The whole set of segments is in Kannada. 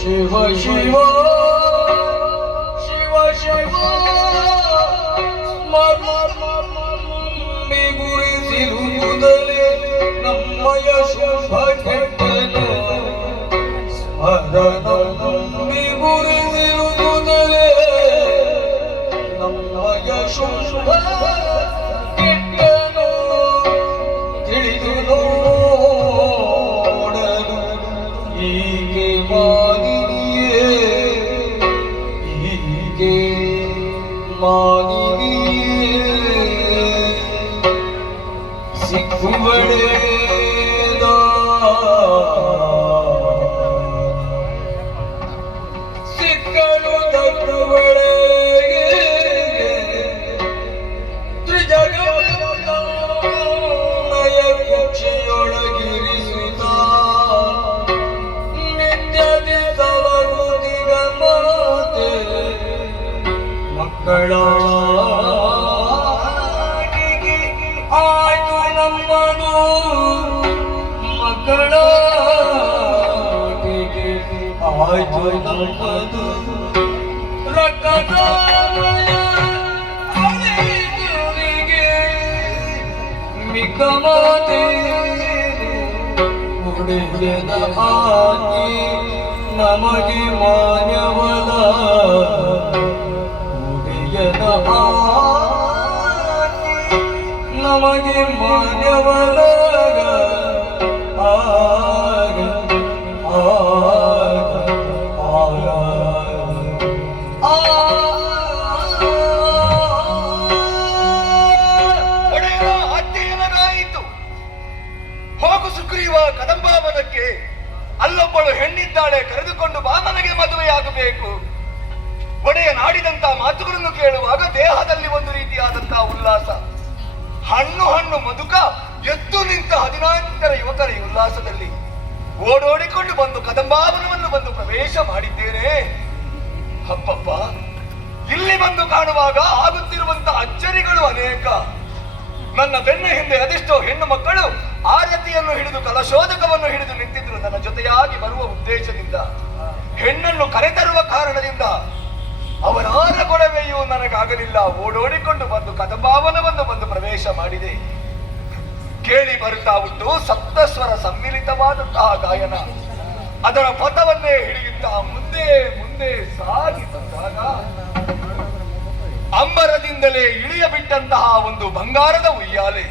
ಶಿವ ಶಿವ ಶಿವ ಶಿವ ಗುರಿಸಿರುವುದಲೇ ನಮ್ಮಯ ಶುಭ ಕೆಟ್ಟನು ಸ್ಮರಣ ಗುರಿಸಿರುವುದಲೇ ನಮ್ಮಯ ಶುಭ ಕೆಟ್ಟನು ತಿಳಿದು ನೋಡಲು ಹೀಗೆ ಸಿಕ್ಕಳು ತಪ್ಪುಗಳೇ ತ್ರಿಜಗಮಯ ಕುಕ್ಷಿಯೊಳಗಿರಿಸುತ್ತ ನಿತ್ಯದಿ ಸವಗುದಿಗ ಮಾತೆ ಮಕ್ಕಳ ಆಯ್ತು ನಮ್ಮದು ಮಕ್ಕಳ ಆಯ್ತು ನಮ್ಮದು ರಕ್ತದಾರಿಗೆ ಮಿಕ್ಕಮಾತೆ ಉಡೆಯದ ಹಾಕಿ ನಮಗೆ ಮಾನ್ಯವದ ಉಡೆಯದ ಹಾಕಿ ನಮಗೆ ಮಾನ್ಯವದ ಕದಂಬಾವನಕ್ಕೆ ಅಲ್ಲೊಬ್ಬಳು ಹೆಣ್ಣಿದ್ದಾಳೆ, ಕರೆದುಕೊಂಡು ಬಾ, ನನಗೆ ಮದುವೆಯಾಗಬೇಕು. ಒಡೆಯ ನಾಡಿದಂತ ಮಾತುಗಳನ್ನು ಕೇಳುವಾಗ ದೇಹದಲ್ಲಿ ಒಂದು ರೀತಿಯಾದಂತಹ ಉಲ್ಲಾಸ. ಹಣ್ಣು ಹಣ್ಣು ಮಧುಕ ಎದ್ದು ನಿಂತ 14 ಯುವಕರ ಈ ಉಲ್ಲಾಸದಲ್ಲಿ ಓಡೋಡಿಕೊಂಡು ಬಂದು ಕದಂಬಾವನವನ್ನು ಬಂದು ಪ್ರವೇಶ ಮಾಡಿದ್ದೇನೆ. ಅಪ್ಪಪ್ಪ, ಇಲ್ಲಿ ಬಂದು ಕಾಣುವಾಗ ಆಗುತ್ತಿರುವಂತಹ ಅಚ್ಚರಿಗಳು ಅನೇಕ. ನನ್ನ ಬೆನ್ನ ಹಿಂದೆ ಅದೆಷ್ಟೋ ಹೆಣ್ಣು ಮಕ್ಕಳು ಆರತಿಯನ್ನು ಹಿಡಿದು ಕಲಶೋದಕವನ್ನು ಹಿಡಿದು ನಿಂತಿದ್ರು ನನ್ನ ಜೊತೆಯಾಗಿ ಬರುವ ಉದ್ದೇಶದಿಂದ. ಹೆಣ್ಣನ್ನು ಕರೆತರುವ ಕಾರಣದಿಂದ ಅವರಾರ ಗೊಡವೆಯೂ ನನಗಾಗಲಿಲ್ಲ. ಓಡೋಡಿಕೊಂಡು ಬಂದು ಕದಂಬಾವನವನ್ನು ಬಂದು ಪ್ರವೇಶ ಮಾಡಿದೆ. ಕೇಳಿ ಬರುತ್ತಾ ಉಂಟು ಸಪ್ತಸ್ವರ ಸಮ್ಮಿಲಿತವಾದಂತಹ ಗಾಯನ. ಅದರ ಪಥವನ್ನೇ ಹಿಡಿಯುತ್ತಾ ಮುಂದೆ ಮುಂದೆ ಸಾಗಿ ಬಂದಾಗ ಅಂಬರದಿಂದಲೇ ಇಳಿಯ ಬಿಟ್ಟಂತಹ ಒಂದು ಬಂಗಾರದ ಉಯ್ಯಾಲೆ,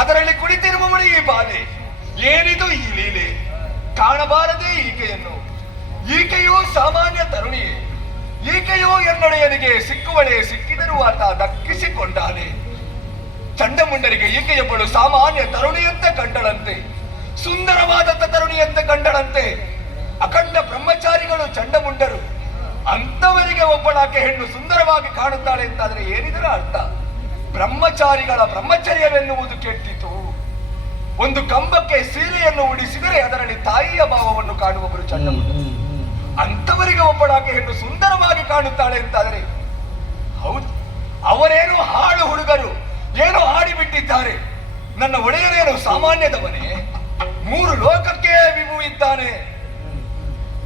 ಅದರಲ್ಲಿ ಕುಳಿತಿರುವವಳು ಈ ಬಾಲೆ. ಏನಿದು ಈ ಲೀಲೆ? ಕಾಣಬಾರದೆ ಈಕೆಯನ್ನು. ಈಕೆಯೂ ಸಾಮಾನ್ಯ ತರುಣಿಯೇ. ಈಕೆಯೂ ಎನ್ನೊಡೆಯನಿಗೆ ಸಿಕ್ಕುವಳೆ, ಸಿಕ್ಕಿದರೂ ಆತ ದಕ್ಕಿಸಿಕೊಂಡಾನೆ. ಚಂಡಮುಂಡರಿಗೆ ಈಕೆಯೊಬ್ಬಳು ಸಾಮಾನ್ಯ ತರುಣಿಯಂತೆ ಕಂಡಳಂತೆ, ಸುಂದರವಾದಂತ ತರುಣಿಯಂತೆ ಕಂಡಳಂತೆ. ಅಖಂಡ ಬ್ರಹ್ಮಚಾರಿಗಳು ಚಂಡಮುಂಡರು. ಅಂತವರಿಗೆ ಒಬ್ಬಳಾಕೆ ಹೆಣ್ಣು ಸುಂದರವಾಗಿ ಕಾಣುತ್ತಾಳೆ ಅಂತಾದ್ರೆ ಏನಿದರ ಅರ್ಥ? ಬ್ರಹ್ಮಚಾರಿಗಳ ಬ್ರಹ್ಮಚರ್ಯವೆನ್ನುವುದು ಕೆಟ್ಟಿತು. ಒಂದು ಕಂಬಕ್ಕೆ ಸೀರೆಯನ್ನು ಉಡಿಸಿದರೆ ಅದರಲ್ಲಿ ತಾಯಿಯ ಭಾವವನ್ನು ಕಾಣುವವರು ಚಂಡಮುಂಡರು. ಅಂತವರಿಗೆ ಒಬ್ಬಳಾಕೆ ಹೆಣ್ಣು ಸುಂದರವಾಗಿ ಕಾಣುತ್ತಾಳೆ ಅಂತಾದರೆ ಹೌದು, ಅವರೇನು ಹಾಳು ಹುಡುಗರು, ಏನೋ ಹಾಡಿಬಿಟ್ಟಿದ್ದಾರೆ. ನನ್ನ ಒಡೆಯರೇನು ಸಾಮಾನ್ಯದವನೇ? 3 ಲೋಕಕ್ಕೆ ವಿಭು ಇದ್ದಾನೆ.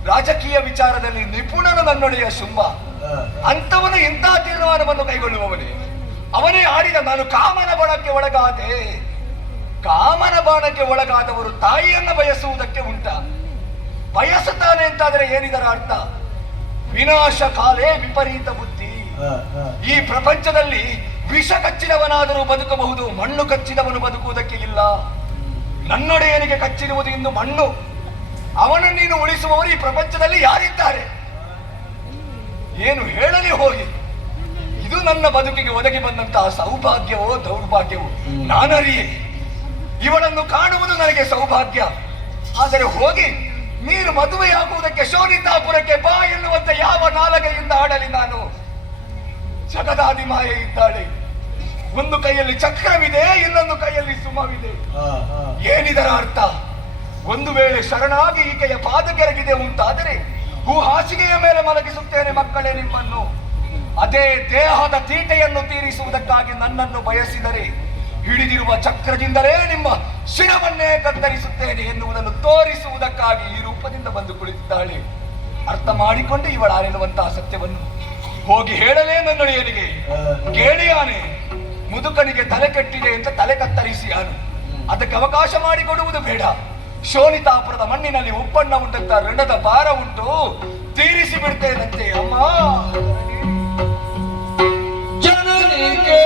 ರಾಜಕೀಯ ವಿಚಾರದಲ್ಲಿ ನಿಪುಣನು ನನ್ನೊಡೆಯ ಶುಂಭ. ಅಂತವನು ಇಂತಹ ತೀರ್ಮಾನವನ್ನು ಕೈಗೊಳ್ಳುವವನೇ? ಅವನೇ ಆಡಿದ ನಾನು ಕಾಮನ ಬಾಣಕ್ಕೆ ಒಳಗಾದೆ. ಕಾಮನ ಬಾಣಕ್ಕೆ ಒಳಗಾದವರು ತಾಯಿಯನ್ನ ಬಯಸುವುದಕ್ಕೆ ಉಂಟ? ಬಯಸುತ್ತಾನೆ ಅಂತಾದರೆ ಏನಿದರ ಅರ್ಥ? ವಿನಾಶ ಕಾಲೇ ವಿಪರೀತ ಬುದ್ಧಿ. ಈ ಪ್ರಪಂಚದಲ್ಲಿ ವಿಷ ಕಚ್ಚಿದವನಾದರೂ ಬದುಕಬಹುದು, ಮಣ್ಣು ಕಚ್ಚಿದವನು ಬದುಕುವುದಕ್ಕೆ ಇಲ್ಲ. ನನ್ನೊಡೆಯನಿಗೆ ಕಚ್ಚಿರುವುದು ಇಂದು ಮಣ್ಣು. ಅವನನ್ನು ನೀನು ಉಳಿಸುವವರು ಈ ಪ್ರಪಂಚದಲ್ಲಿ ಯಾರಿದ್ದಾರೆ? ಏನು ಹೇಳಲಿ ಹೋಗಿ? ಇದು ನನ್ನ ಬದುಕಿಗೆ ಒದಗಿ ಬಂದಂತಹ ಸೌಭಾಗ್ಯವೋ ದೌರ್ಭಾಗ್ಯವೋ ನಾನರಿಯೇ. ಇವಳನ್ನು ಕಾಣುವುದು ನನಗೆ ಸೌಭಾಗ್ಯ. ಆದರೆ ಹೋಗಿ ನೀನು ಮದುವೆಯಾಗುವುದಕ್ಕೆ ಶೋನಿತಾಪುರಕ್ಕೆ ಬಾ ಎನ್ನುವಂತೆ ಯಾವ ನಾಲಗೆಯಿಂದ ಆಡಲಿ ನಾನು? ಜಗದಾದಿ ಮಾಯೆ ಇದ್ದಾಳೆ. ಒಂದು ಕೈಯಲ್ಲಿ ಚಕ್ರವಿದೆ, ಇನ್ನೊಂದು ಕೈಯಲ್ಲಿ ಸುಮವಿದೆ. ಏನಿದರ ಅರ್ಥ? ಒಂದು ವೇಳೆ ಶರಣಾಗಿ ಈಕೆಯ ಪಾದಕೆರಗಿದೆ ಉಂಟಾದರೆ ಹೂ ಹಾಸಿಗೆಯ ಮೇಲೆ ಮಲಗಿಸುತ್ತೇನೆ ಮಕ್ಕಳೇ ನಿಮ್ಮನ್ನು. ಅದೇ ದೇಹದ ತೀಟೆಯನ್ನು ತೀರಿಸುವುದಕ್ಕಾಗಿ ನನ್ನನ್ನು ಬಯಸಿದರೆ ಹಿಡಿದಿರುವ ಚಕ್ರದಿಂದಲೇ ನಿಮ್ಮ ಶಿರವನ್ನೇ ಕತ್ತರಿಸುತ್ತೇನೆ ಎನ್ನುವುದನ್ನು ತೋರಿಸುವುದಕ್ಕಾಗಿ ಈ ರೂಪದಿಂದ ಬಂದು ಕುಳಿತಿದ್ದಾಳೆ. ಅರ್ಥ ಮಾಡಿಕೊಂಡು ಇವಳಾರೆನ್ನುವಂತಹ ಸತ್ಯವನ್ನು ಹೋಗಿ ಹೇಳಲೇ ನನ್ನೊಡೆಯನಿಗೆ. ಕೇಳಿಯಾನೆ, ಮುದುಕನಿಗೆ ತಲೆ ಕೆಟ್ಟಿದೆ ಅಂತ ತಲೆ ಕತ್ತರಿಸಿಯಾನು. ಅದಕ್ಕೆ ಅವಕಾಶ ಮಾಡಿಕೊಡುವುದು ಬೇಡ. ಶೋನಿತಾಪುರದ ಮಣ್ಣಿನಲ್ಲಿ ಉಪ್ಪಣ್ಣ ಉಂಟಂತ ಋಣದ ಭಾರ ಉಂಟು, ತೀರಿಸಿ ಬಿಡ್ತೇನಂತೆ ಅಮ್ಮ. ಜನನಿಗೆ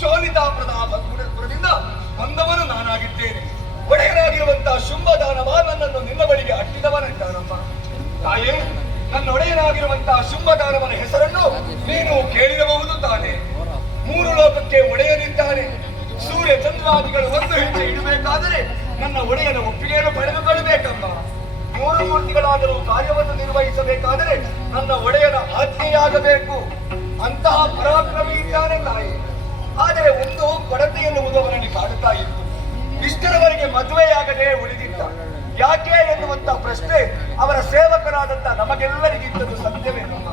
ಶೋನಿತಾಪುರದಿಂದ ಬಂದವನು ನಾನಾಗಿದ್ದೇನೆ. ಒಡೆಯನಾಗಿರುವಂತಹ ಶುಂಭದಾನವ ನನ್ನನ್ನು ನಿನ್ನ ಬಳಿಗೆ ಅಟ್ಟಿದವನಿದ್ದಾನಮ್ಮ. ತಾಯೇ, ನನ್ನ ಒಡೆಯನಾಗಿರುವಂತಹ ಶುಂಭದಾನವನ ಹೆಸರನ್ನು ನೀನು ಕೇಳಿರಬಹುದು ತಾನೆ. 3 ಲೋಕಕ್ಕೆ ಒಡೆಯನಿದ್ದಾನೆ. ಸೂರ್ಯ ಚಂದ್ರಾದಿಗಳು ಒಂದು ಹೆಜ್ಜೆ ಇಡಬೇಕಾದರೆ ನನ್ನ ಒಡೆಯನ ಒಪ್ಪಿಗೆಯನ್ನು ಪಡೆದುಕೊಳ್ಳಬೇಕಮ್ಮ. 3 ಮೂರ್ತಿಗಳಾದರೂ ಕಾರ್ಯವನ್ನು ನಿರ್ವಹಿಸಬೇಕಾದರೆ ನನ್ನ ಒಡೆಯನ ಆಜ್ಞೆಯಾಗಬೇಕು. ಅಂತಹ ಪರಾಕ್ರಮಿ ಇದ್ದಾನೆ ತಾಯಿ. ಆದರೆ ಒಂದು ಕೊರತೆ ಎನ್ನುವುದು ಅವನಲ್ಲಿ ಕಾಡುತ್ತಾ ಇತ್ತು. ಇಷ್ಟರವರೆಗೆ ಮದುವೆಯಾಗದೆ ಉಳಿದಿದ್ದ. ಯಾಕೆ ಎನ್ನುವಂತ ಪ್ರಶ್ನೆ ಅವರ ಸೇವಕರಾದಂತಹ ನಮಗೆಲ್ಲರಿಗಿದ್ದದ್ದು ಸತ್ಯವೇನಮ್ಮ.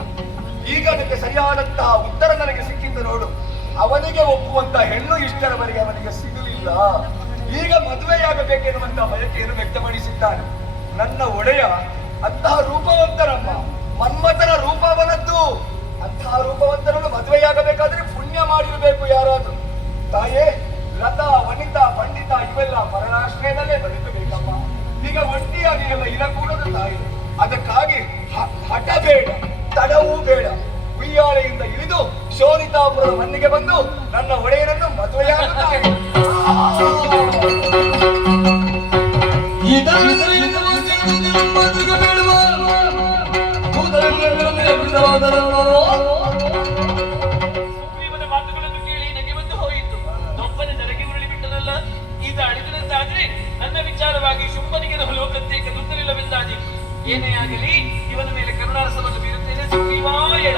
ಈಗ ಅದಕ್ಕೆ ಸರಿಯಾದಂತಹ ಉತ್ತರ ನನಗೆ ಸಿಕ್ಕಿದ್ದು ನೋಡು. ಅವನಿಗೆ ಒಪ್ಪುವಂತ ಹೆಣ್ಣು ಇಷ್ಟರವರೆಗೆ ಅವನಿಗೆ ಸಿಗಲಿಲ್ಲ. ಈಗ ಮದುವೆಯಾಗಬೇಕೆನ್ನುವಂತ ಬಯಕೆಯನ್ನು ವ್ಯಕ್ತಪಡಿಸಿದ್ದಾನೆ. ನನ್ನ ಒಡೆಯ ಅಂತಹ ರೂಪವಂತರಮ್ಮ, ಮನ್ಮಥನ ರೂಪವನದ್ದು. ಅಂತಹ ರೂಪವಂತರನ್ನು ಮದುವೆಯಾಗಬೇಕಾದ್ರೆ ಪುಣ್ಯ ಮಾಡಿರಬೇಕು ಯಾರಾದ್ರೂ. ತಾಯೇ, ಲತಾ, ವನಿತಾ, ಪಂಡಿತ ಇವೆಲ್ಲ ಮರಣಾಶ್ರಯದಲ್ಲೇ ಬದುಕಬೇಕಮ್ಮ. ಈಗ ಒಂಟಿಯಾಗಿ ಎಲ್ಲ ಇರಕೂಡದು ತಾಯಿ. ಅದಕ್ಕಾಗಿ ಹಠ ಬೇಡ, ತಡವೂ ಬೇಡ. ಉಯ್ಯಾಲೆಯಿಂದ ಇಳಿದು ಶೋನಿತಾಪುರದ ಮಣ್ಣಿಗೆ ಬಂದು ನನ್ನ ಒಡೆಯನನ್ನು ಮದುವೆಯಾಗುತ್ತಾನೆ. ಸುಗ್ರೀವನ ಮಾತುಗಳನ್ನು ಕೇಳಿ ನಗೆ ಬಂದು ಹೋಯಿತು. ದೊಪ್ಪನೆ ನರಗೆ ಉರುಳಿ ಬಿಟ್ಟನಲ್ಲ. ಈಗ ಅಳಿದನಂತಾದ್ರೆ ನನ್ನ ವಿಚಾರವಾಗಿ ಶುಂಭನಿಗೆ ಲೋಕಕ್ಕೆ ಕದುತ್ತಲಿಲ್ಲವೆಂದಾಗಿ. ಏನೇ ಆಗಲಿ ಇವನ ಮೇಲೆ ಕರುಣಾರಸವನ್ನು ಬೀರುತ್ತೇನೆ. ಸುಗ್ರೀವ ಹೇಳ.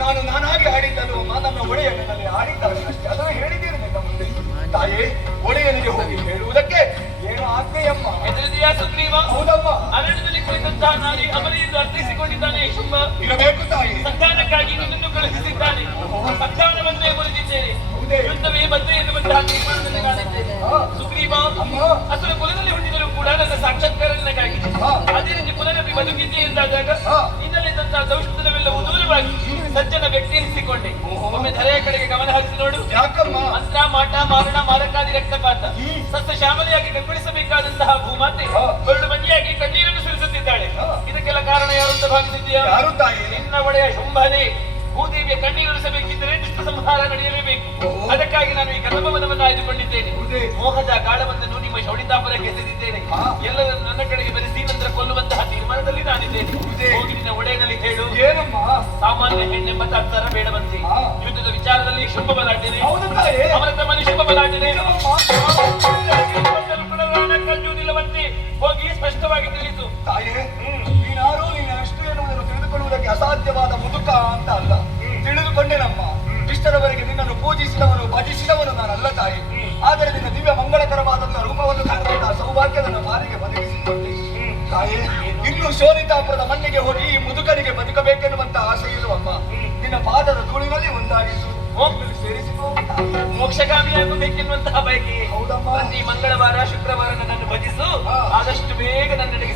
ನಾನು ನಾನಾಗಿ ಆಡಿದ್ದನು. ನನ್ನ ಒಡೆಯ ನನ್ನಲ್ಲಿ ಆಡಿದ್ದಾನೆ ಅಷ್ಟೇ. ಅದನ್ನು ಹೇಳಿದ್ದೇನೆ ನನ್ನ ಮುಂದೆ. ತಾಯೇ, ಒಡೆಯನಿಗೆ ಹೋಗಿ ಹೇಳುವುದಕ್ಕೆ ಏನು ಆಜ್ಞೆಯಮ್ಮ? ಹೆದರಿದೆಯಾ ಸುಗ್ರೀವ? ಹೌದಮ್ಮ. ಅರಣ್ಯದಲ್ಲಿ ಕುಳಿತಂತಹ ನಾರಿ ಅಮಲೆಯಿಂದ ಅರ್ಥೈಸಿಕೊಂಡಿದ್ದಾನೆ ಶುಂಭ. ಇರಬೇಕು ತಾಯಿ. ಸಂಧಾನಕ್ಕಾಗಿ ನಿನ್ನನ್ನು ಕಳುಹಿಸಿದ್ದಾನೆ. ಸಂಧಾನವನ್ನೇ ಮುರಿದಿದ್ದೇನೆ. ಯುದ್ಧವೇ ಮದುವೆ ಎನ್ನುವಂತಹ ತೀರ್ಮಾನದಲ್ಲಿ ಕಾಣಿದ್ದೇನೆ. ಸುಗ್ರೀವ, ಅಸುರ ಕುಲದಲ್ಲಿ ಹುಟ್ಟಿದರೂ ಕೂಡ ನನ್ನ ಸಾಕ್ಷಾತ್ಕಾರ ನನಗಾಗಿದೆ. ಅದೇ ರೀತಿ ಪುನರಪಿ ಬದುಕಿದ್ದೆ ಎಂದಾದಾಗ ನಿನ್ನಲ್ಲಿದ್ದಂತಹ ದೌಷ್ಟ್ಯವೆಲ್ಲವೂ ದೂರ ನಿಧಾನವಾಗಿ ಸಜ್ಜನ ವ್ಯಕ್ತಿ ಎನಿಸಿಕೊಂಡೆ. ಒಮ್ಮೆ ಧರೆಯ ಕಡೆಗೆ ಗಮನ ಹರಿಸಿ ನೋಡು. ಯಾಕಮ್ಮ? ಮಂತ್ರ ಮಾಟ ಮಾರಣ ಮಾರಕಾದಿ ರಕ್ತಪಾತ ಸಸ್ಯ ಶ್ಯಾಮಲೆಯಾಗಿ ಕಣ್ಬಿಡಿಸಬೇಕಾದಂತಹ ಭೂಮಾತೆ ಬೆಳ್ಳು ಬಂಜಿಯಾಗಿ ಕಣ್ಣೀರನ್ನು ಸುರಿಸುತ್ತಿದ್ದಾಳೆ. ಇದಕ್ಕೆಲ್ಲ ಕಾರಣ ಯಾರು ಅಂತ ಭಾವಿಸಿದ್ದೀಯಾ? ಯಾರು ತಾಯಿ? ನಿನ್ನ ಒಡೆಯ ಶುಂಭನೇ. ಭೂದೇವಿಯ ಕಣ್ಣೀರಿಸಬೇಕಿದ್ದರೆ ದುಷ್ಟ ಸಂಹಾರ ನಡೆಯಲೇಬೇಕು. ಅದಕ್ಕಾಗಿ ನಾನು ಈ ಕರ್ಮವನವನ್ನು ಆಯ್ದುಕೊಂಡಿದ್ದೇನೆ. ಮೋಹದ ಗಾಳವನ್ನು ನಿಮ್ಮ ಶೌಡಿತಾಪುರಕ್ಕೆ ಎಸೆದಿದ್ದೇನೆ. ಎಲ್ಲರನ್ನು ನನ್ನ ಕಡೆಗೆ ಬೆರೆಸಿ ನಂತರ ಕೊಲ್ಲುವಂತಹ ತೀರ್ಮಾನದಲ್ಲಿ ನಾನಿದ್ದೇನೆ. ಹೋಗಿ ನಿನ್ನ ಒಡೆಯನಲ್ಲಿ ಹೇಳು. ಏನಮ್ಮ? ಸಾಮಾನ್ಯ ಹೆಣ್ಣೆಂಬ ತಾತ್ಸಾರ ಬೇಡವಂತೆ. ಯುದ್ಧದ ವಿಚಾರದಲ್ಲಿ ಶುಭ ಬಲಾಟೆನೆ. ಹೌದು ತಾಯಿ. ಅವರ ತಮ್ಮಲ್ಲಿ ಶುಭ ಬಲಾಟೆನೆ. ಕಂಜುವುದಿಲ್ಲವಂತೆ. ಹೋಗಿ ಸ್ಪಷ್ಟವಾಗಿ ತಿಳಿಸು. ತಾಯೇ, ನೀನಾರು ನೀನು ಎಷ್ಟು ಎನ್ನುವುದನ್ನು ತಿಳಿದುಕೊಳ್ಳುವುದಕ್ಕೆ ಅಸಾಧ್ಯವಾದ ಮುದುಕ ಅಂತ ಅಲ್ಲ. ತಿಳಿದುಕೊಂಡೇನಮ್ಮ. ಇಷ್ಟರವರೆಗೆ ನಿನ್ನನ್ನು ಪೂಜಿಸಿದವನು ಭಜಿಸಿದವನು ನಾನಲ್ಲ ತಾಯಿ. ಆದರೆ ನಿನ್ನ ದಿವ್ಯ ಮಂಗಳಕರವಾದಂತಹ ರೂಪವನ್ನು ಕಾಣುವಂತಹ ಸೌಭಾಗ್ಯ ನನ್ನ ಮಾರಿಗೆ ಬದಲಿಸಿಕೊಂಡೆ ತಾಯೇ. ಇನ್ನು ಶೋನಿತಾಪುರದ ಮಣ್ಣಿಗೆ ಹೋಗಿ ಈ ಮುದುಕನಿಗೆ ಬದುಕಬೇಕೆನ್ನುವಂತ ಆಸೆ ಇರುವಮ್ಮ. ನಿನ್ನ ಪಾದದ ಧೂಳಿನಲ್ಲಿ ಒಂದಾಗಿಸು, ಸೇರಿಸಿಕೋ. ಮೋಕ್ಷಗಾಮಿಯಾಗಬೇಕೆನ್ನುವಂತಹ ಬಯಕೆ. ಹೌದಮ್ಮ. ಪ್ರತಿ ಮಂಗಳವಾರ ಶುಕ್ರವಾರ ನನ್ನನ್ನು ಭಜಿಸು. ಆದಷ್ಟು ಬೇಗ ನನ್ನೆಡೆಗೆ